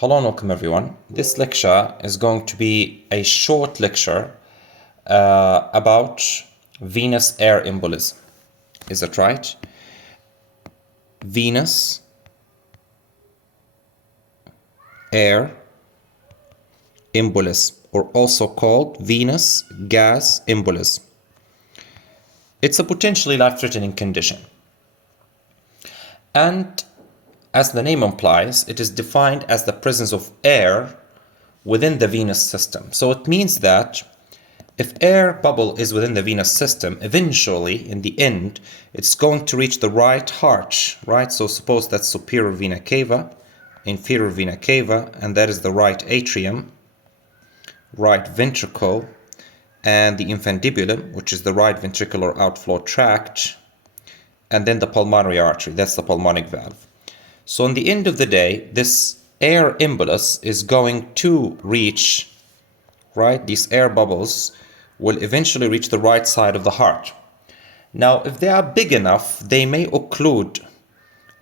Hello and welcome everyone. This lecture is going to be a short lecture about venous air embolism. Is that right? Venous air embolism, or also called venous gas embolism. It's a potentially life-threatening condition. And as the name implies, it is defined as the presence of air within the venous system. So it means that if air bubble is within the venous system, eventually, in the end, it's going to reach the right heart, right? So suppose that's superior vena cava, inferior vena cava, and that is the right atrium, right ventricle, and the infundibulum, which is the right ventricular outflow tract, and then the pulmonary artery, that's the pulmonic valve. So in the end of the day, this air embolus is going to reach, right? These air bubbles will eventually reach the right side of the heart. Now, if they are big enough, they may occlude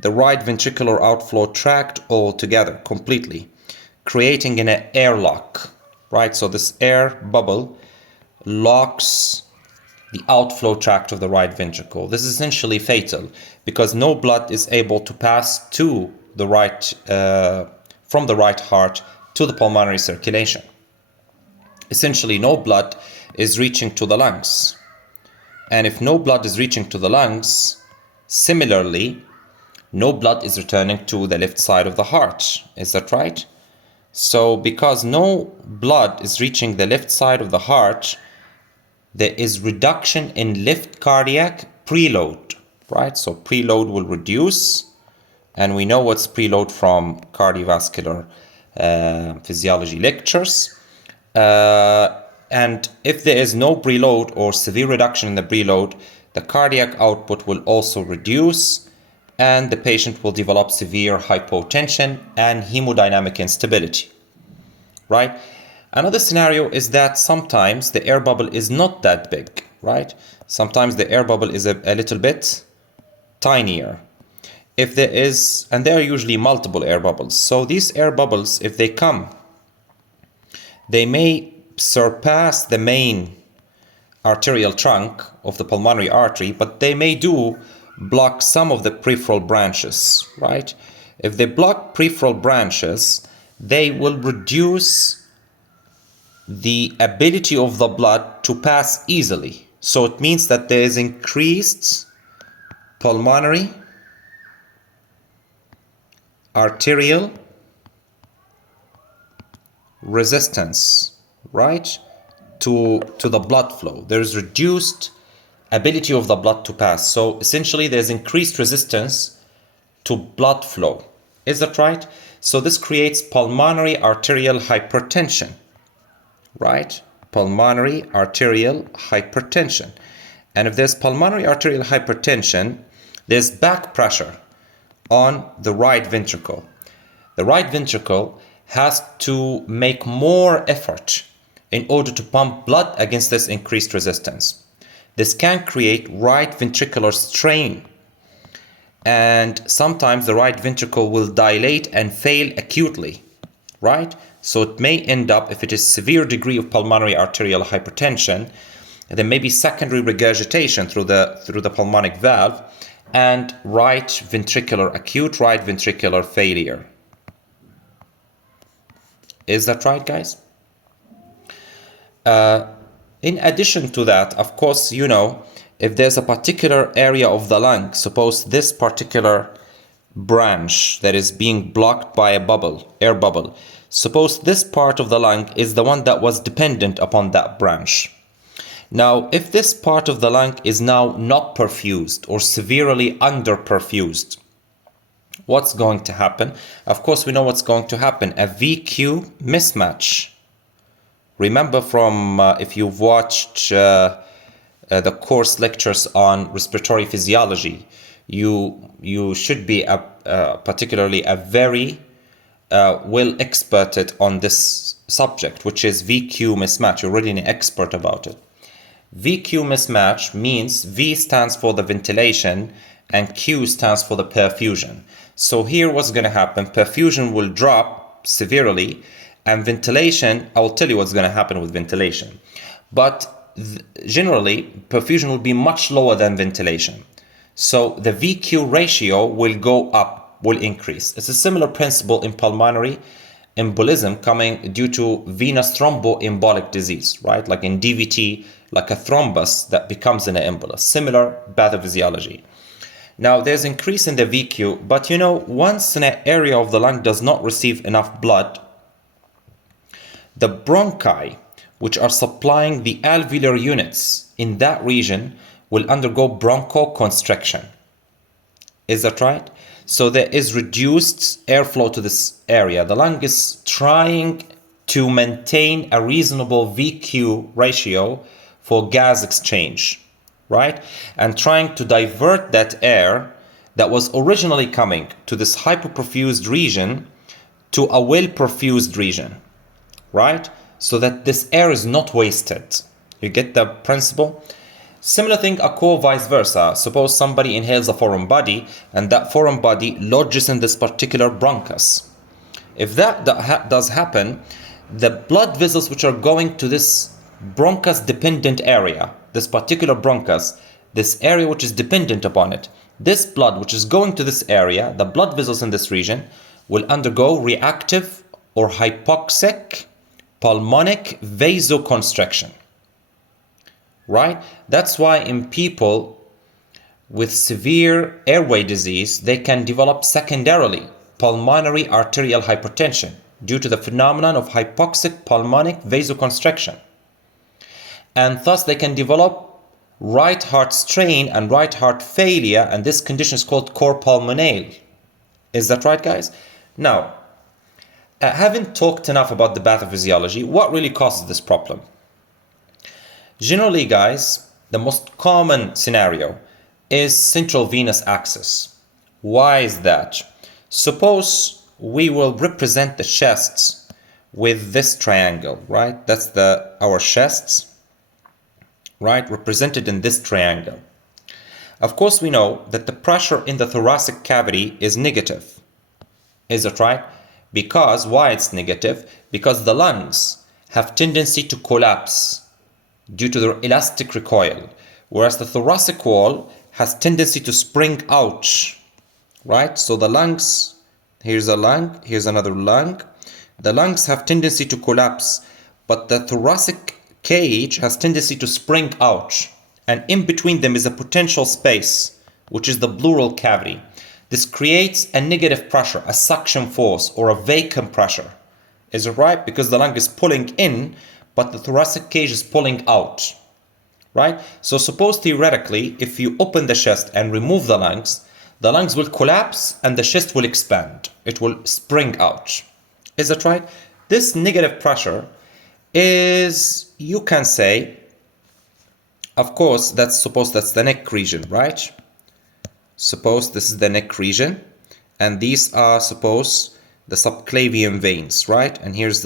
the right ventricular outflow tract altogether, completely, creating an airlock, right? So this air bubble locks the outflow tract of the right ventricle. This is essentially fatal because no blood is able to pass to the right, from the right heart to the pulmonary circulation. Essentially, no blood is reaching to the lungs. And if no blood is reaching to the lungs, similarly, no blood is returning to the left side of the heart. Is that right? So because no blood is reaching the left side of the heart, there is reduction in left cardiac preload, right? So preload will reduce, and we know what's preload from cardiovascular physiology lectures. And if there is no preload or severe reduction in the preload, the cardiac output will also reduce, and the patient will develop severe hypotension and hemodynamic instability, right? Another scenario is that sometimes the air bubble is not that big, right? Sometimes the air bubble is a little bit tinier. If there is, and there are usually multiple air bubbles. So these air bubbles, if they come, they may surpass the main arterial trunk of the pulmonary artery, but they may do block some of the peripheral branches, right? If they block peripheral branches, they will reduce the ability of the blood to pass easily. So it means that there is increased pulmonary arterial resistance, right, to the blood flow. There is reduced ability of the blood to pass. So essentially there's increased resistance to blood flow. Is that right? So this creates pulmonary arterial hypertension, right? Pulmonary arterial hypertension. And if there's pulmonary arterial hypertension, there's back pressure on the right ventricle. The right ventricle has to make more effort in order to pump blood against this increased resistance. This can create right ventricular strain, and sometimes the right ventricle will dilate and fail acutely, right? So it may end up, if it is severe degree of pulmonary arterial hypertension, there may be secondary regurgitation through the pulmonic valve and acute right ventricular failure. Is that right, guys? In addition to that, of course, you know, if there's a particular area of the lung, suppose this particular branch that is being blocked by a bubble, air bubble, suppose this part of the lung is the one that was dependent upon that branch. Now, if this part of the lung is now not perfused or severely underperfused, what's going to happen? Of course, we know what's going to happen, a VQ mismatch. Remember from, if you've watched the course lectures on respiratory physiology, you should be particularly a very well experted on this subject, which is VQ mismatch. You're already an expert about it. VQ mismatch means V stands for the ventilation and Q stands for the perfusion. So here what's going to happen, perfusion will drop severely. And ventilation, I will tell you what's going to happen with ventilation. But generally, perfusion will be much lower than ventilation. So the VQ ratio will go up, will increase. It's a similar principle in pulmonary embolism coming due to venous thromboembolic disease, right? Like in DVT, like a thrombus that becomes an embolus. Similar pathophysiology. Now, there's increase in the VQ, but once an area of the lung does not receive enough blood, the bronchi, which are supplying the alveolar units in that region, will undergo bronchoconstriction. Is that right? So there is reduced airflow to this area. The lung is trying to maintain a reasonable VQ ratio for gas exchange, right? And trying to divert that air that was originally coming to this hypoperfused region to a well-perfused region, right? So that this air is not wasted. You get the principle? Similar thing occur vice versa. Suppose somebody inhales a foreign body and that foreign body lodges in this particular bronchus. If that does happen, the blood vessels which are going to this bronchus dependent area, this particular bronchus, this area which is dependent upon it, this blood which is going to this area, the blood vessels in this region, will undergo reactive or hypoxic pulmonic vasoconstriction. Right? That's why in people with severe airway disease, they can develop secondarily pulmonary arterial hypertension due to the phenomenon of hypoxic pulmonic vasoconstriction. And thus they can develop right heart strain and right heart failure, and this condition is called cor pulmonale. Is that right, guys? Now, having talked enough about the pathophysiology, what really causes this problem? Generally, guys, the most common scenario is central venous axis. Why is that? Suppose we will represent the chest with this triangle, right? That's our chests, right? Represented in this triangle. Of course, we know that the pressure in the thoracic cavity is negative. Is that right? Because, why it's negative? Because the lungs have tendency to collapse due to their elastic recoil, whereas the thoracic wall has tendency to spring out, right? So the lungs, here's a lung, here's another lung. The lungs have tendency to collapse, but the thoracic cage has tendency to spring out, and in between them is a potential space, which is the pleural cavity. This creates a negative pressure, a suction force, or a vacuum pressure. Is it right? Because the lung is pulling in, but the thoracic cage is pulling out, right? So suppose theoretically, if you open the chest and remove the lungs will collapse and the chest will expand. It will spring out. Is that right? This negative pressure is, you can say, of course, suppose that's the neck region, right? Suppose this is the neck region, and these are, suppose, the subclavian veins, right? And here's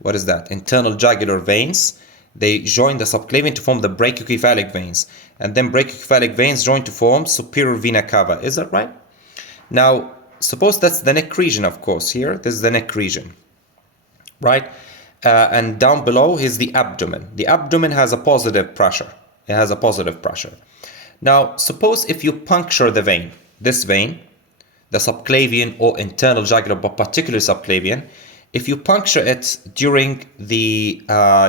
what is that? Internal jugular veins. They join the subclavian to form the brachiocephalic veins. And then brachiocephalic veins join to form superior vena cava. Is that right? Now, suppose that's the neck region, of course. Here, this is the neck region. Right? And down below is the abdomen. The abdomen has a positive pressure. It has a positive pressure. Now, suppose if you puncture the vein, this vein, the subclavian or internal jugular, but particularly subclavian, if you puncture it during the,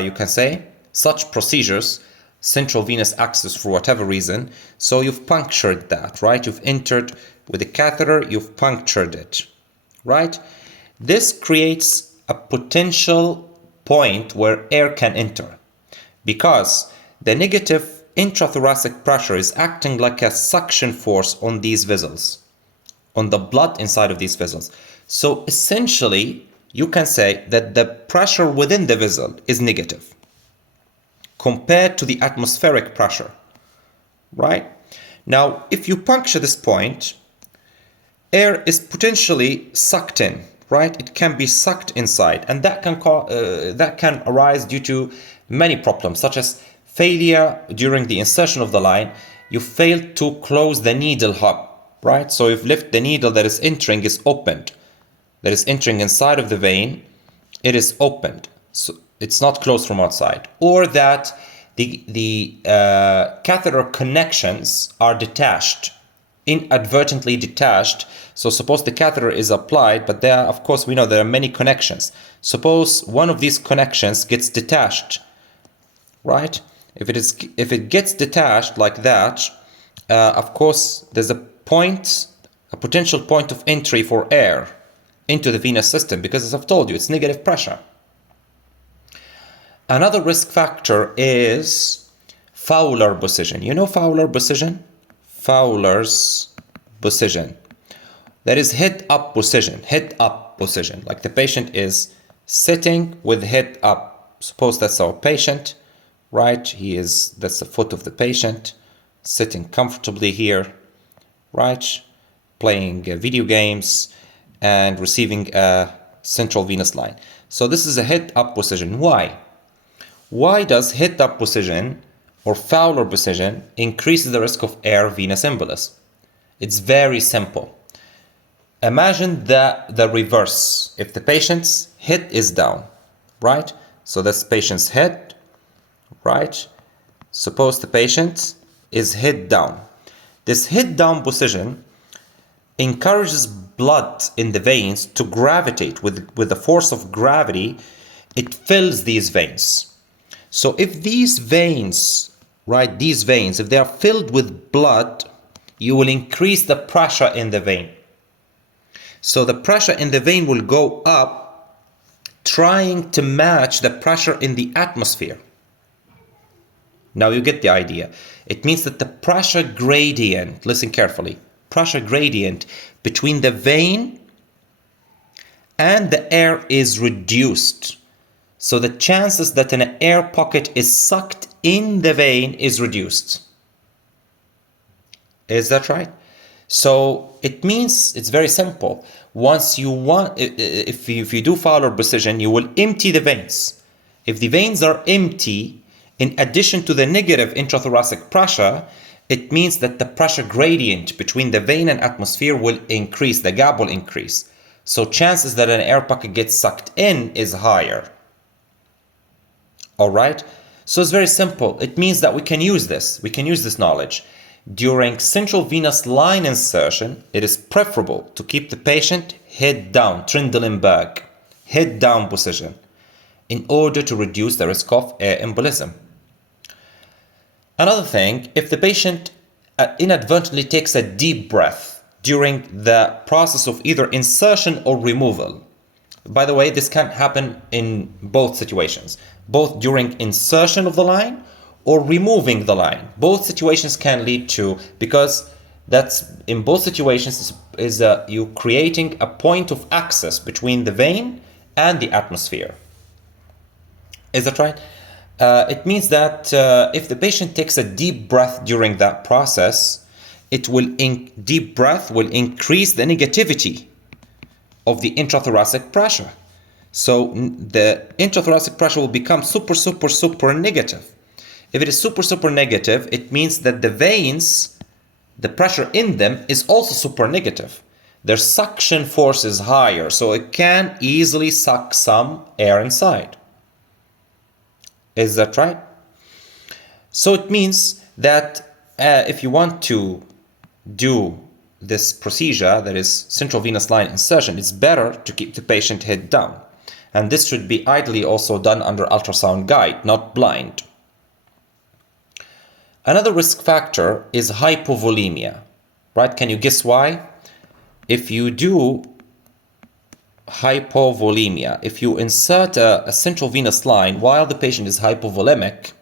you can say, such procedures, central venous axis for whatever reason, so you've punctured that, right? You've entered with a catheter, you've punctured it, right? This creates a potential point where air can enter because the negative intrathoracic pressure is acting like a suction force on these vessels, on the blood inside of these vessels. So essentially, you can say that the pressure within the vessel is negative compared to the atmospheric pressure, right? Now, if you puncture this point, air is potentially sucked in, right? It can be sucked inside, and that can arise due to many problems, such as failure during the insertion of the line. You failed to close the needle hub, right? So you've left the needle that is entering is opened. that is entering inside of the vein, it is opened, so it's not closed from outside, or that the catheter connections are detached, inadvertently detached. So suppose the catheter is applied, but there, of course, we know there are many connections. Suppose one of these connections gets detached, right? If it gets detached like that, of course, there's a potential point of entry for air into the venous system, because as I've told you, it's negative pressure. Another risk factor is Fowler position. You know Fowler position? Fowler's position. That is head up position, like the patient is sitting with head up. Suppose that's our patient, right? That's the foot of the patient, sitting comfortably here, right? Playing video games and receiving a central venous line. So this is a head up position. Why? Why does head up position or Fowler position increase the risk of air venous embolus? It's very simple. Imagine the reverse. If the patient's head is down, right? So that's the patient's head, right? Suppose the patient is head down. This head down position encourages blood in the veins to gravitate with the force of gravity. It fills these veins. So if these veins, right, if they are filled with blood, you will increase the pressure in the vein. So the pressure in the vein will go up, trying to match the pressure in the atmosphere. Now you get the idea. It means that the pressure gradient, listen carefully, pressure gradient between the vein and the air is reduced. So the chances that an air pocket is sucked in the vein is reduced. Is that right? So it means it's very simple. Once you want, if you do Fowler position, you will empty the veins. If the veins are empty, in addition to the negative intrathoracic pressure, it means that the pressure gradient between the vein and atmosphere will increase, the gap will increase. So chances that an air pocket gets sucked in is higher. All right? So it's very simple. It means that we can use this knowledge. During central venous line insertion, it is preferable to keep the patient head down, Trendelenburg, head down position, in order to reduce the risk of air embolism. Another thing, if the patient inadvertently takes a deep breath during the process of either insertion or removal. By the way, this can happen in both situations, both during insertion of the line or removing the line. Both situations can lead to, because that's in both situations is you creating a point of access between the vein and the atmosphere. Is that right? It means that if the patient takes a deep breath during that process, deep breath will increase the negativity of the intrathoracic pressure. So the intrathoracic pressure will become super negative. If it is super negative, it means that the veins, the pressure in them is also super negative. Their suction force is higher, so it can easily suck some air inside. Is that right? So it means that if you want to do this procedure, that is central venous line insertion, it's better to keep the patient head down. And this should be ideally also done under ultrasound guide, not blind. Another risk factor is hypovolemia, right? Can you guess why? If you do hypovolemia, if you insert a central venous line while the patient is hypovolemic,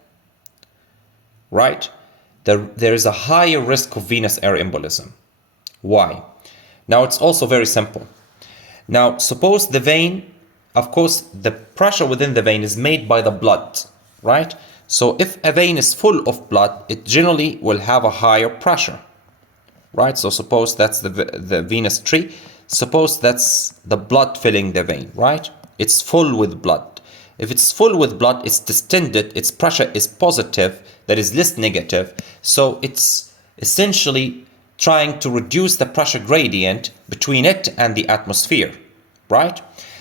right, there is a higher risk of venous air embolism. Why? Now it's also very simple. Now suppose the vein, of course the pressure within the vein is made by the blood, right? So if a vein is full of blood, it generally will have a higher pressure, right? So suppose that's the venous tree. Suppose that's the blood filling the vein, right? It's full with blood. If it's full with blood, it's distended, its pressure is positive, that is less negative. So it's essentially trying to reduce the pressure gradient between it and the atmosphere, right?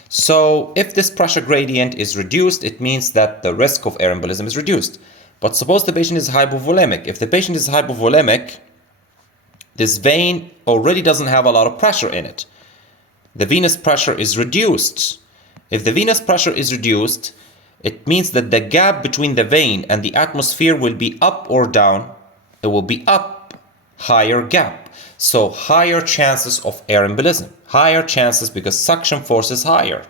So if this pressure gradient is reduced, it means that the risk of air embolism is reduced. But suppose the patient is hypovolemic. If the patient is hypovolemic, this vein already doesn't have a lot of pressure in it. The venous pressure is reduced. If the venous pressure is reduced, it means that the gap between the vein and the atmosphere will be up or down. It will be up, higher gap. So higher chances of air embolism. Higher chances because suction force is higher.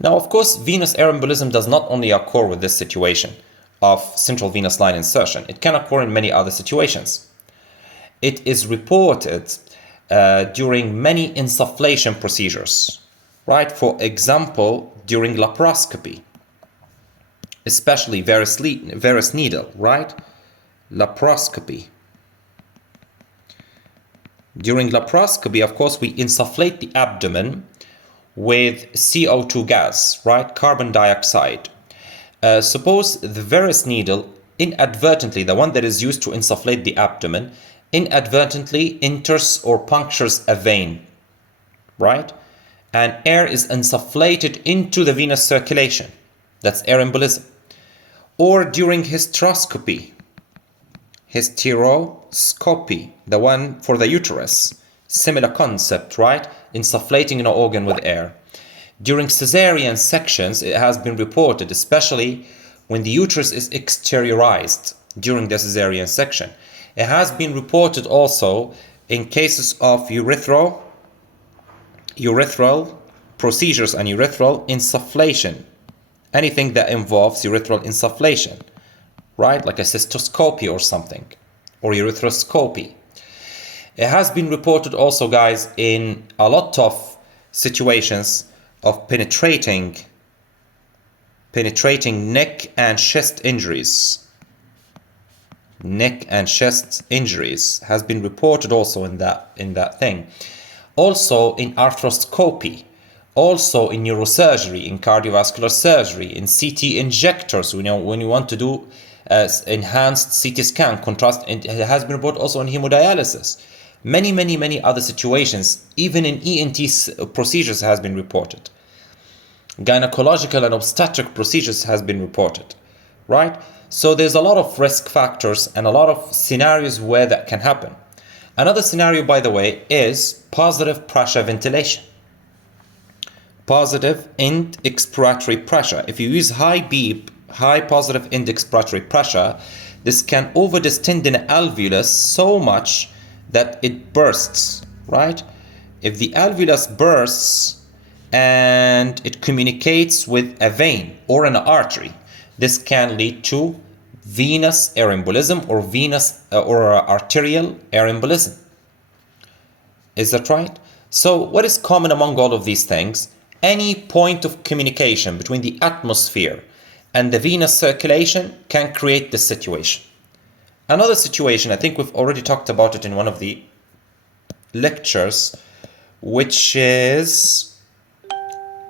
Now, of course, venous air embolism does not only occur with this situation of central venous line insertion. It can occur in many other situations. It is reported during many insufflation procedures, right? For example, during laparoscopy, especially varus needle, right? Laparoscopy. During laparoscopy, of course, we insufflate the abdomen with CO2 gas, right? Carbon dioxide. Suppose the varus needle inadvertently, the one that is used to insufflate the abdomen, inadvertently enters or punctures a vein, right? And air is insufflated into the venous circulation. That's air embolism. Or during hysteroscopy, the one for the uterus, similar concept, right? Insufflating an organ with air. During cesarean sections, it has been reported, especially when the uterus is exteriorized during the cesarean section. It has been reported also in cases of urethral procedures and urethral insufflation. Anything that involves urethral insufflation, right? Like a cystoscopy or something, or urethroscopy. It has been reported also, guys, in a lot of situations of penetrating neck and chest injuries. Neck and chest injuries has been reported also in that thing. Also in arthroscopy, also in neurosurgery, in cardiovascular surgery, in CT injectors, when you want to do enhanced CT scan, contrast, it has been reported also in hemodialysis. Many other situations, even in ENT procedures has been reported. Gynecological and obstetric procedures has been reported, right? So there's a lot of risk factors and a lot of scenarios where that can happen. Another scenario, by the way, is positive pressure ventilation. Positive end expiratory pressure. If you use high beep, high positive end expiratory pressure, this can overdistend an alveolus so much that it bursts, right? If the alveolus bursts and it communicates with a vein or an artery, this can lead to venous air embolism or arterial air embolism. Is that right? So what is common among all of these things? Any point of communication between the atmosphere and the venous circulation can create this situation. Another situation, I think we've already talked about it in one of the lectures, which is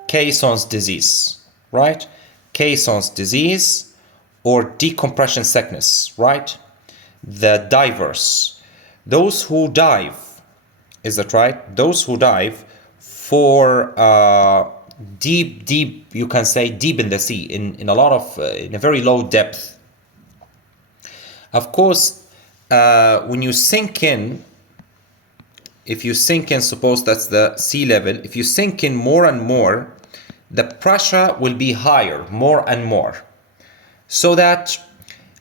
Caisson's disease, right? Caisson's disease or decompression sickness, right? The divers, those who dive, is that right? Those who dive for deep, you can say deep in the sea, in a lot of, in a very low depth. Of course, when you sink in, if you sink in, suppose that's the sea level, if you sink in more and more, the pressure will be higher, more and more. So that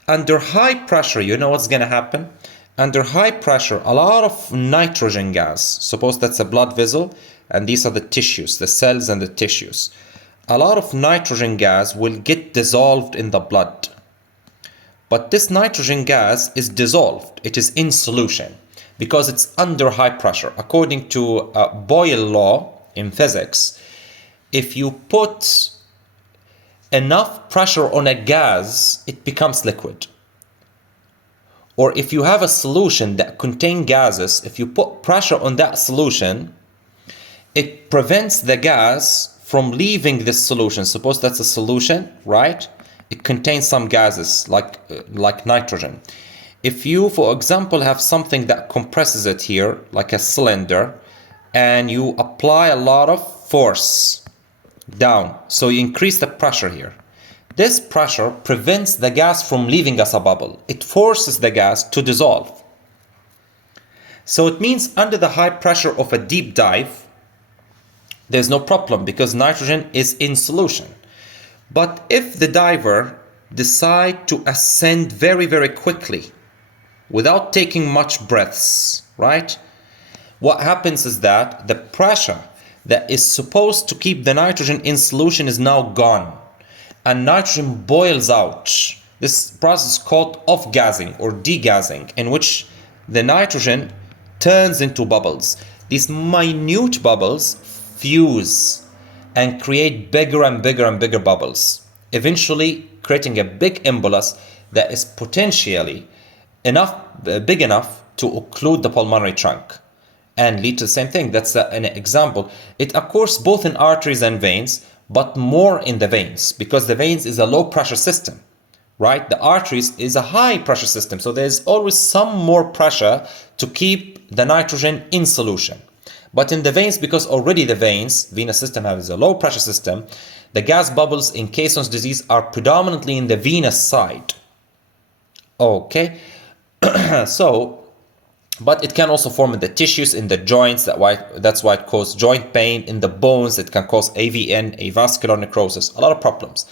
under high pressure, you know what's going to happen? Under high pressure, a lot of nitrogen gas, suppose that's a blood vessel, and these are the tissues, the cells and the tissues. A lot of nitrogen gas will get dissolved in the blood. But this nitrogen gas is dissolved. It is in solution because it's under high pressure. According to Boyle law in physics, if you put enough pressure on a gas, it becomes liquid. Or if you have a solution that contains gases, if you put pressure on that solution, it prevents the gas from leaving this solution. Suppose that's a solution, right? It contains some gases like nitrogen. If you, for example, have something that compresses it here, like a cylinder, and you apply a lot of force down. So you increase the pressure here. This pressure prevents the gas from leaving as a bubble. It forces the gas to dissolve. So it means under the high pressure of a deep dive, there's no problem because nitrogen is in solution. But if the diver decides to ascend very, very quickly without taking much breaths, right? What happens is that the pressure that is supposed to keep the nitrogen in solution is now gone, and nitrogen boils out. This process is called off-gassing or degassing, in which the nitrogen turns into bubbles. These minute bubbles fuse and create bigger and bigger and bigger bubbles, eventually creating a big embolus that is potentially big enough to occlude the pulmonary trunk and lead to the same thing. That's an example. It occurs both in arteries and veins, but more in the veins, because the veins is a low pressure system, right? The arteries is a high pressure system, so there's always some more pressure to keep the nitrogen in solution. But in the veins, because already the venous system has a low pressure system, the gas bubbles in Caisson's disease are predominantly in the venous side. Okay, but it can also form in the tissues, in the joints. That's why it causes joint pain. In the bones, it can cause AVN, avascular necrosis, a lot of problems.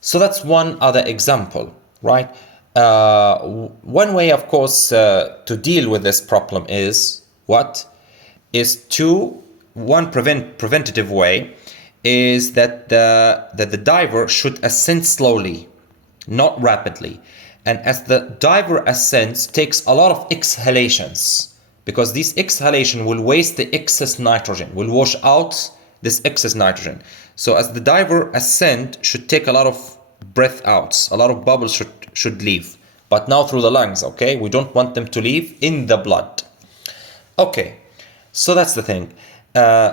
So that's one other example, right? One way, of course, to deal with this problem is what? One preventative way is that the diver should ascend slowly, not rapidly. And as the diver ascends, takes a lot of exhalations, because this exhalation will waste the excess nitrogen, will wash out this excess nitrogen. So as the diver ascend, should take a lot of breath outs, a lot of bubbles should leave, but now through the lungs, okay? We don't want them to leave in the blood. Okay, so that's the thing.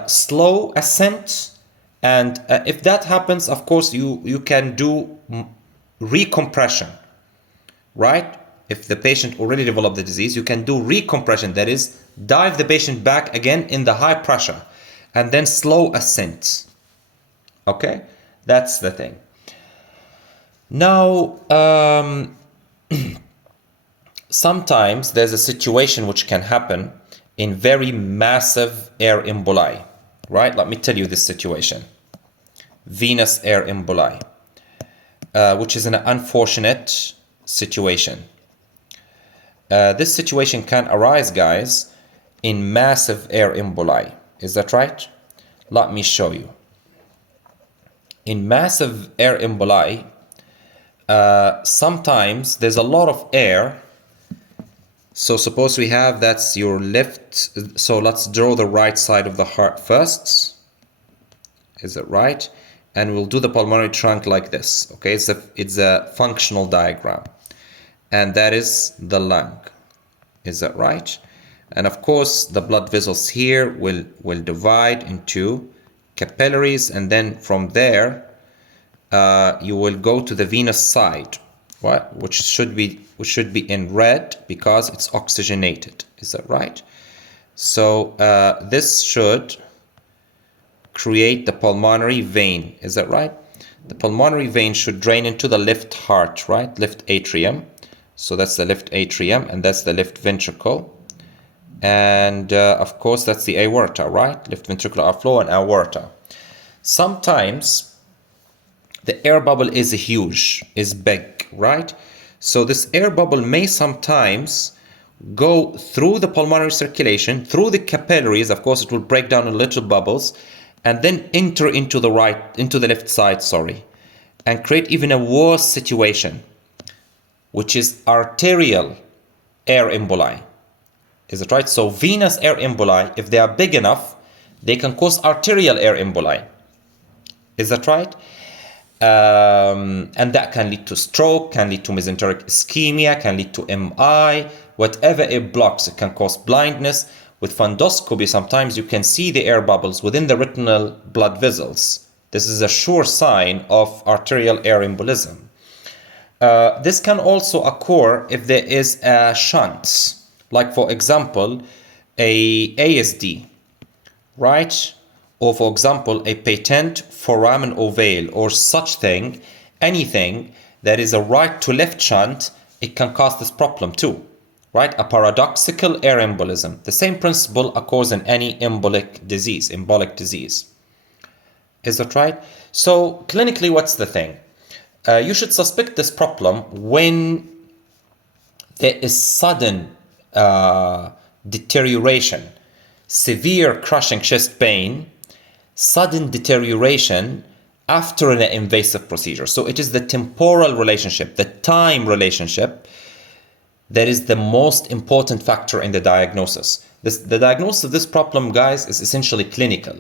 Slow ascent, and if that happens, of course, you can do recompression. Right? If the patient already developed the disease, you can do recompression. That is, dive the patient back again in the high pressure and then slow ascent. Okay? That's the thing. Now, sometimes there's a situation which can happen in very massive air emboli. Right? Let me tell you this situation. Venous air emboli, which is an unfortunate situation. This situation can arise, guys, in massive air emboli. Is that right? Let me show you. In massive air emboli, sometimes there's a lot of air. So suppose we have, that's your left. So let's draw the right side of the heart first. Is that right? And we'll do the pulmonary trunk like this. Okay, it's a functional diagram. And that is the lung. Is that right? And of course, the blood vessels here will divide into capillaries, and then from there, you will go to the venous side, right? Which should be in red because it's oxygenated. Is that right? So this should create the pulmonary vein. Is that right? The pulmonary vein should drain into the left heart, right? Left atrium. So that's the left atrium, and that's the left ventricle. And of course, that's the aorta, right? Left ventricular outflow and aorta. Sometimes the air bubble is huge, is big, right? So this air bubble may sometimes go through the pulmonary circulation, through the capillaries. Of course, it will break down in little bubbles, and then enter into the left side, and create even a worse situation, which is arterial air emboli. Is it right? So venous air emboli, if they are big enough, they can cause arterial air emboli. Is that right? And that can lead to stroke, can lead to mesenteric ischemia, can lead to MI, whatever it blocks. It can cause blindness. With fundoscopy, sometimes you can see the air bubbles within the retinal blood vessels. This is a sure sign of arterial air embolism. This can also occur if there is a shunt, like for example, a ASD. right? Or for example, a patent foramen ovale or such thing, anything that is a right to left shunt, it can cause this problem too, right? A paradoxical air embolism. The same principle occurs in any embolic disease. Is that right? So clinically, what's the thing? You should suspect this problem when there is sudden deterioration, severe crushing chest pain, sudden deterioration after an invasive procedure. So it is the temporal relationship, the time relationship, that is the most important factor in the diagnosis. The diagnosis of this problem, guys, is essentially clinical.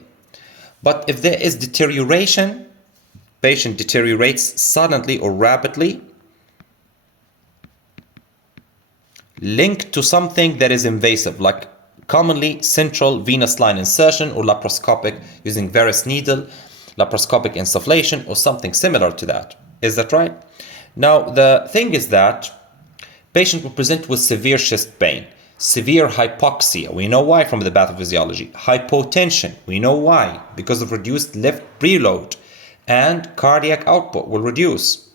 But if there is deterioration, patient deteriorates suddenly or rapidly, linked to something that is invasive, like commonly central venous line insertion or laparoscopic using varus needle, laparoscopic insufflation, or something similar to that. Is that right? Now, the thing is that patient will present with severe chest pain, severe hypoxia. We know why from the pathophysiology. Hypotension. We know why. Because of reduced left preload, and cardiac output will reduce.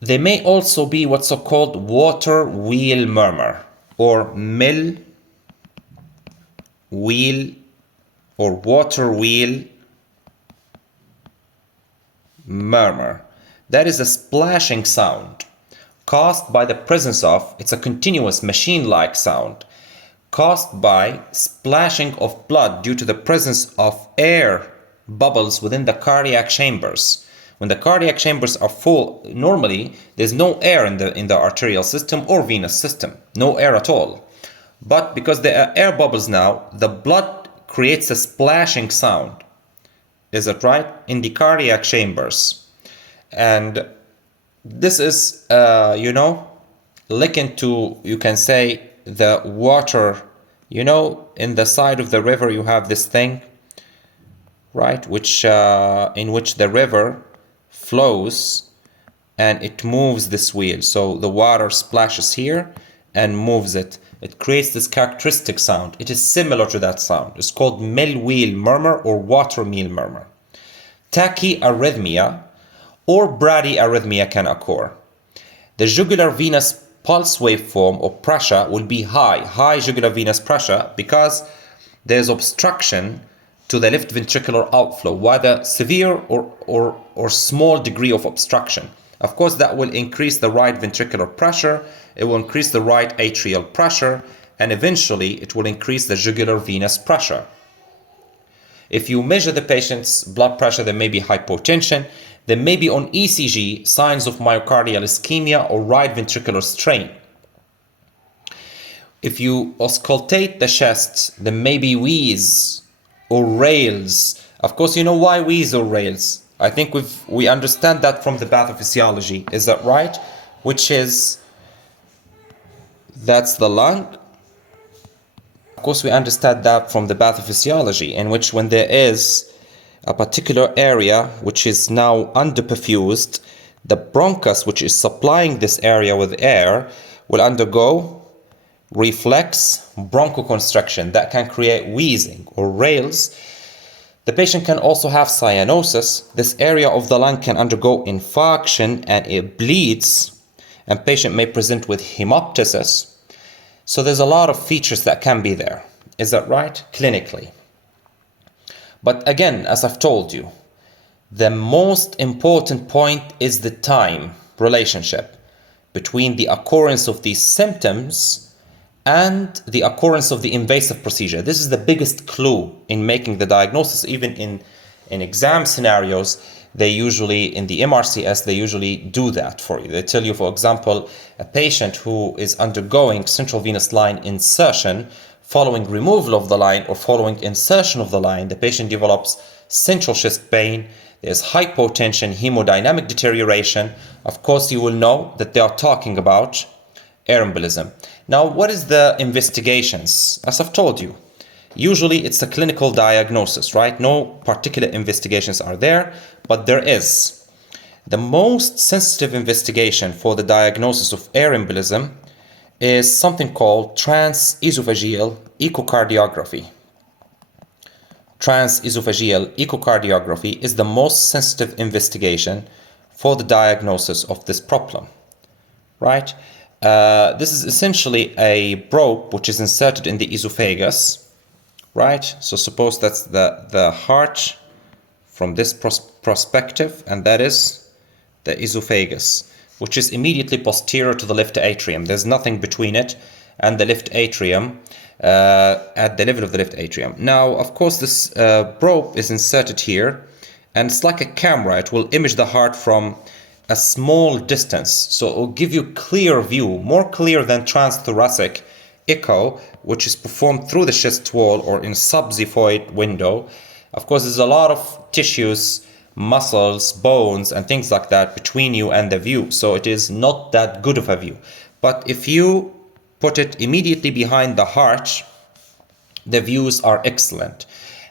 There may also be what's so-called water wheel murmur, or mill wheel or water wheel murmur. That is a splashing sound caused by the presence of, it's a continuous machine-like sound, caused by splashing of blood due to the presence of air bubbles within the cardiac chambers. When the cardiac chambers are full, normally there's no air in the arterial system or venous system, no air at all. But because there are air bubbles now, the blood creates a splashing sound. Is that right? In the cardiac chambers. And this is, likened to, you can say, the water, in the side of the river you have this thing, right? In which the river flows and it moves this wheel. So the water splashes here and moves it. It creates this characteristic sound. It is similar to that sound. It's called mill wheel murmur or water wheel murmur. Tachyarrhythmia or bradyarrhythmia can occur. The jugular venous pulse waveform or pressure will be high jugular venous pressure, because there's obstruction to the left ventricular outflow, whether severe or small degree of obstruction. Of course, that will increase the right ventricular pressure, it will increase the right atrial pressure, and eventually it will increase the jugular venous pressure. If you measure the patient's blood pressure, there may be hypotension, there may be on ECG signs of myocardial ischemia or right ventricular strain. If you auscultate the chest, there may be wheeze or rails. Of course, you know why wheeze or rails. I think we understand that from the pathophysiology. Is that right? That's the lung. Of course, we understand that from the pathophysiology, in which when there is a particular area which is now underperfused, the bronchus, which is supplying this area with air, will undergo reflex bronchoconstriction that can create wheezing or rails. The patient can also have cyanosis. This area of the lung can undergo infarction and it bleeds, and patient may present with hemoptysis. So there's a lot of features that can be there. Is that right? Clinically. But again, as I've told you, the most important point is the time relationship between the occurrence of these symptoms and the occurrence of the invasive procedure. This is the biggest clue in making the diagnosis. Even in exam scenarios, they usually, in the MRCS, they usually do that for you. They tell you, for example, a patient who is undergoing central venous line insertion, following removal of the line or following insertion of the line, the patient develops central chest pain, there's hypotension, hemodynamic deterioration. Of course, you will know that they are talking about air embolism. Now, what is the investigations? As I've told you, usually it's a clinical diagnosis, right? No particular investigations are there, but there is. The most sensitive investigation for the diagnosis of air embolism is something called transesophageal echocardiography. transesophageal echocardiography is the most sensitive investigation for the diagnosis of this problem, right? This is essentially a probe which is inserted in the esophagus, right? So suppose that's the heart from this perspective, and that is the esophagus, which is immediately posterior to the left atrium. There's nothing between it and the left atrium, at the level of the left atrium. Now, of course, this probe is inserted here, and it's like a camera. It will image the heart from a small distance, so it will give you clear view, more clear than transthoracic echo, which is performed through the chest wall or in subxiphoid window. Of course, there's a lot of tissues, muscles, bones, and things like that between you and the view, so it is not that good of a view. But if you put it immediately behind the heart, the views are excellent,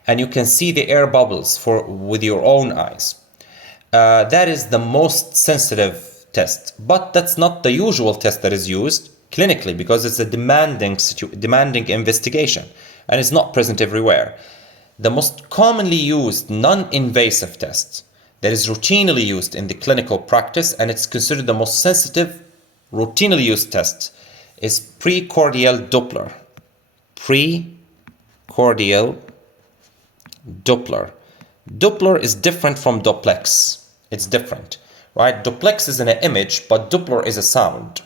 and you can see the air bubbles with your own eyes. That is the most sensitive test, but that's not the usual test that is used clinically, because it's a demanding investigation and it's not present everywhere. The most commonly used non-invasive test that is routinely used in the clinical practice, and it's considered the most sensitive routinely used test, is precordial Doppler. Precordial Doppler. Doppler is different from duplex. It's different, right? Duplex is an image, but Doppler is a sound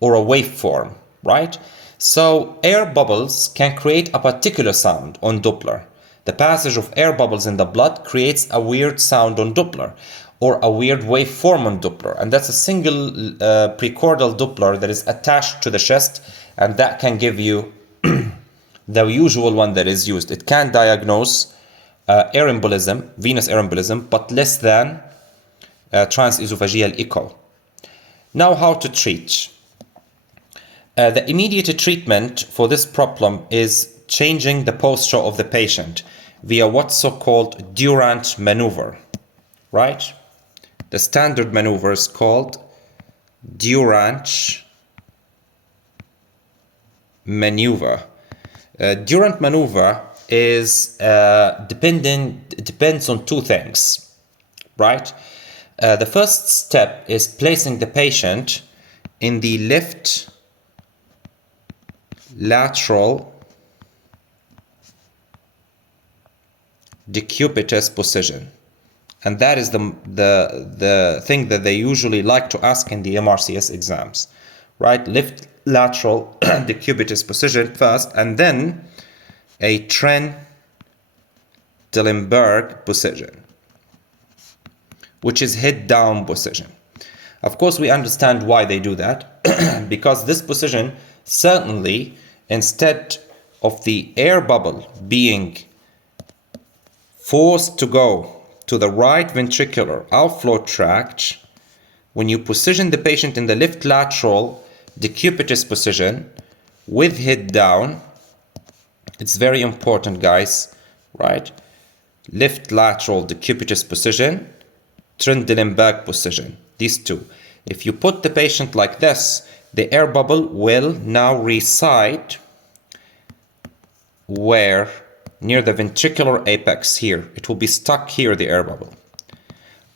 or a waveform, right? So air bubbles can create a particular sound on Doppler. The passage of air bubbles in the blood creates a weird sound on Doppler, or a weird waveform on Doppler, and that's a single precordial Doppler that is attached to the chest, and that can give you the usual one that is used. It can diagnose air embolism, venous air embolism, but less than transesophageal echo. Now, how to treat? The immediate treatment for this problem is changing the posture of the patient via what's so-called Durant maneuver, right? The standard maneuver is called Durant maneuver. Durant maneuver is depends on two things, right? The first step is placing the patient in the left lateral decubitus position, and that is the thing that they usually like to ask in the MRCS exams, right? Left lateral decubitus position first, and then a Trendelenburg position, which is head down position. Of course, we understand why they do that, because this position certainly, instead of the air bubble being forced to go to the right ventricular outflow tract, when you position the patient in the left lateral decubitus position with head down, it's very important, guys, right? Left lateral decubitus position, Trendelenburg position, these two. If you put the patient like this, the air bubble will now reside where? Near the ventricular apex here. It will be stuck here, the air bubble,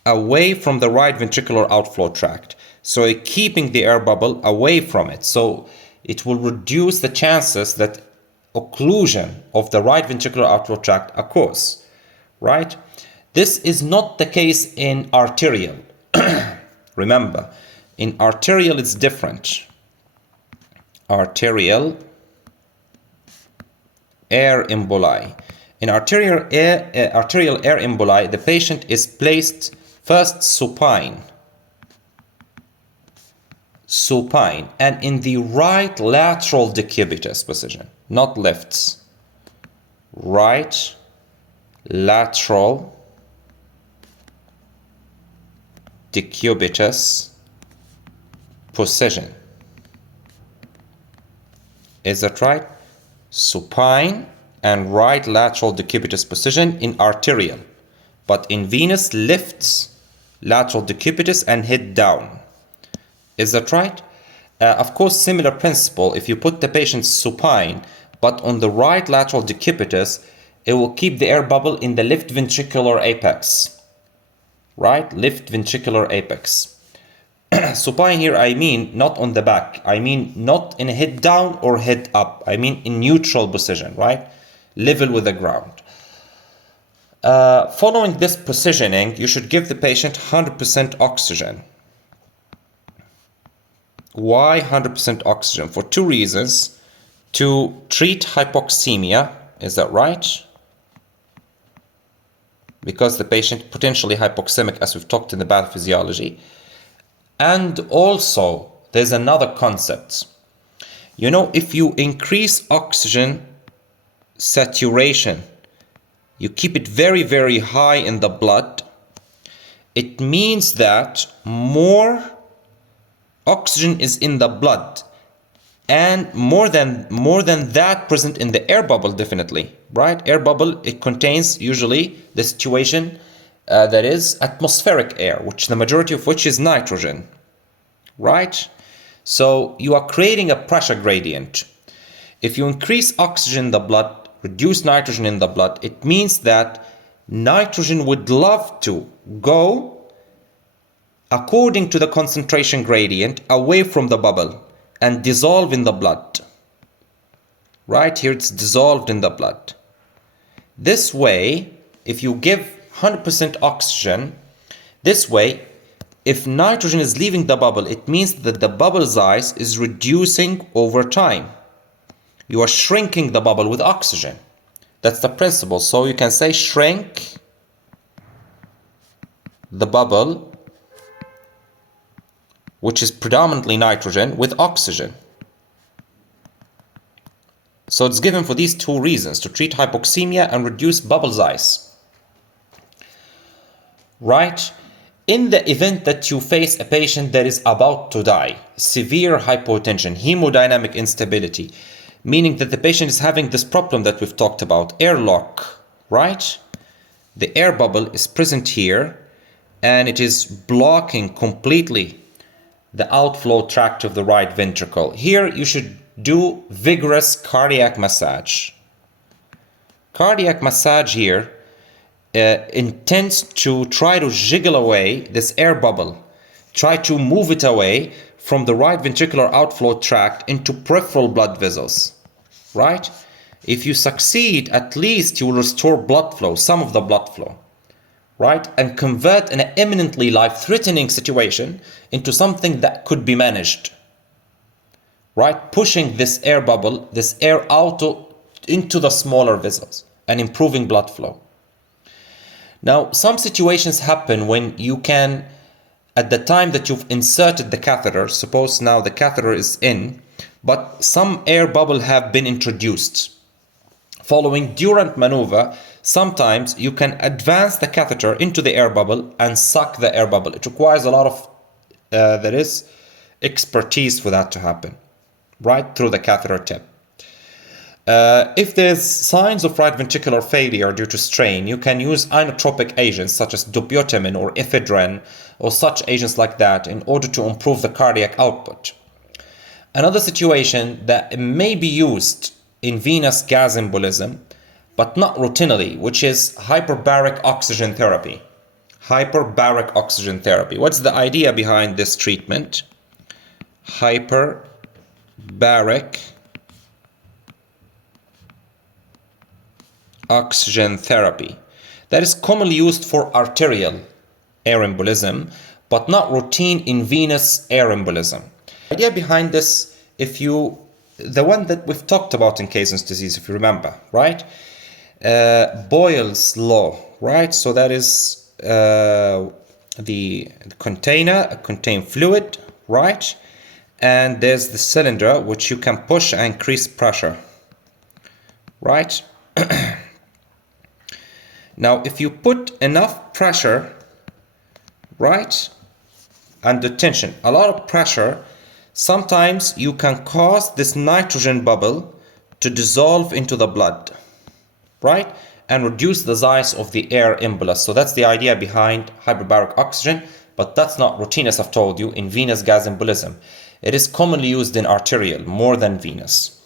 away from the right ventricular outflow tract. So keeping the air bubble away from it. So it will reduce the chances that occlusion of the right ventricular outflow tract occurs, right? This is not the case in arterial. Remember, in arterial it's different. Arterial air emboli. In arterial air emboli, the patient is placed first supine, and in the right lateral decubitus position, not left, right lateral decubitus position. Is that right? Supine and right lateral decubitus position in arterial, but in venous, left lateral decubitus and head down. Is that right? Of course, similar principle. If you put the patient supine, but on the right lateral decubitus, it will keep the air bubble in the left ventricular apex, right? Left ventricular apex. Supine here, I mean not on the back. I mean not in head down or head up. I mean in neutral position, right? Level with the ground. Following this positioning, you should give the patient 100% oxygen. Why 100% oxygen? For two reasons. To treat hypoxemia, is that right? Because the patient potentially hypoxemic, as we've talked in the pathophysiology. And also, there's another concept. You know, if you increase oxygen saturation, you keep it very, very high in the blood, it means that more oxygen is in the blood, and more than that present in the air bubble, definitely, right? Air bubble, it contains usually the situation that is atmospheric air, which the majority of which is nitrogen, right? So you are creating a pressure gradient. If you increase oxygen in the blood, reduce nitrogen in the blood, it means that nitrogen would love to go according to the concentration gradient away from the bubble and dissolve in the blood. Right here it's dissolved in the blood. This way, if you give 100% oxygen, this way, if nitrogen is leaving the bubble, it means that the bubble size is reducing over time. You are shrinking the bubble with oxygen. That's the principle. So you can say shrink the bubble, which is predominantly nitrogen, with oxygen. So it's given for these two reasons, to treat hypoxemia and reduce bubble size. Right? In the event that you face a patient that is about to die, severe hypotension, hemodynamic instability, meaning that the patient is having this problem that we've talked about, airlock, right? The air bubble is present here and it is blocking completely the outflow tract of the right ventricle. Here you should do vigorous cardiac massage. Cardiac massage here intends to try to jiggle away this air bubble, try to move it away from the right ventricular outflow tract into peripheral blood vessels, right? If you succeed, at least you will restore blood flow, some of the blood flow, right? And convert an eminently life-threatening situation into something that could be managed, right? Pushing this air bubble, this air out into the smaller vessels and improving blood flow. Now, some situations happen when you can, at the time that you've inserted the catheter, suppose now the catheter is in, but some air bubble have been introduced. Following Durant maneuver, sometimes you can advance the catheter into the air bubble and suck the air bubble. It requires a lot of, there is expertise for that to happen, right through the catheter tip. If there's signs of right ventricular failure due to strain, you can use inotropic agents such as dobutamine or ephedrine or such agents like that in order to improve the cardiac output. Another situation that may be used in venous gas embolism, but not routinely, which is hyperbaric oxygen therapy. Hyperbaric oxygen therapy. What's the idea behind this treatment? Hyperbaric oxygen therapy. That is commonly used for arterial air embolism, but not routine in venous air embolism. The idea behind this, the one that we've talked about in Caissen's disease, if you remember, right? Boyle's law, right? So that is the container contain fluid, right? And there's the cylinder which you can push and increase pressure, right? Now, if you put enough pressure, right, under tension, a lot of pressure, sometimes you can cause this nitrogen bubble to dissolve into the blood, right, and reduce the size of the air embolus. So that's the idea behind hyperbaric oxygen, but that's not routine, as I've told you, in venous gas embolism. It is commonly used in arterial more than venous,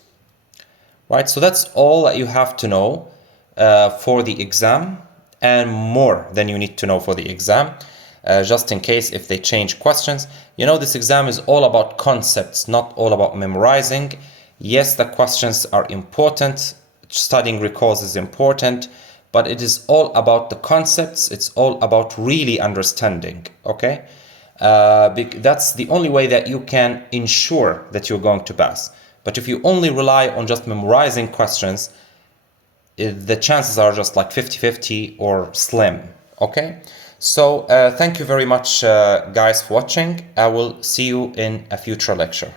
right? So that's all that you have to know for the exam, and more than you need to know for the exam, just in case if they change questions. You know, this exam is all about concepts, not all about memorizing. Yes, the questions are important, studying recalls is important, but it is all about the concepts. It's all about really understanding, okay? That's the only way that you can ensure that you're going to pass. But if you only rely on just memorizing questions, the chances are just like 50-50 or slim, okay? So thank you very much, guys, for watching. I will see you in a future lecture.